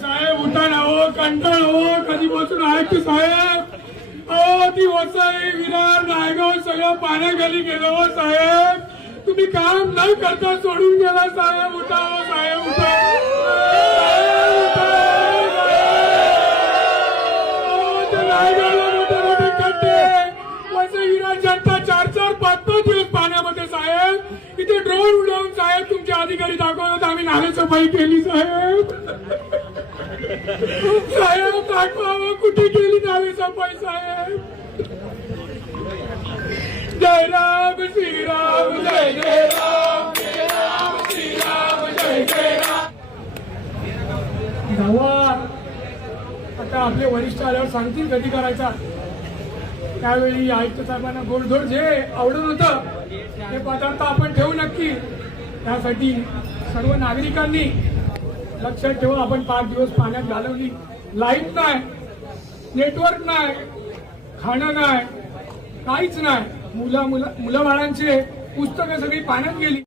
साहेब उठा ना हो, कंटाळ हो, कधी बसून आहे की साहेब. अहो ती वसई विरार नायगाव सगळं पाण्याखाली गेलं हो साहेब. तुम्ही काम न करता सोडून गेला साहेब. उठा हो साहेब, उठा. नायगावला मोठे मोठे खड्डे, वसई विरार जनता 4-4, 5-5 दिवस पाण्यामध्ये साहेब. इथे ड्रोन उडवून साहेब तुमचे अधिकारी दाखवतात आम्ही नाले सफाई केली साहेब. साहेब दाखवा कुठे गेली नाले सफाई साहेब. जय राम श्रीराम, जय जय राम, जय राम श्रीराम, जय जय राम. भावा आता आपले वरिष्ठ आल्यावर सांगतील कधी करायचा. त्यावेळी आयुक्त साहेबांना गोडधोड जे आवडत होतं ते पदार्थ आपण ठेवू नक्की. त्यासाठी सर्व नागरिकांनी लक्षात ठेवा. आपण 5 दिवस पाण्यात घालवली, लाईट नाही, नेटवर्क नाही, खाणं नाही, काहीच नाही. मुलं बाळांचे पुस्तकं सगळी पाण्यात गेली.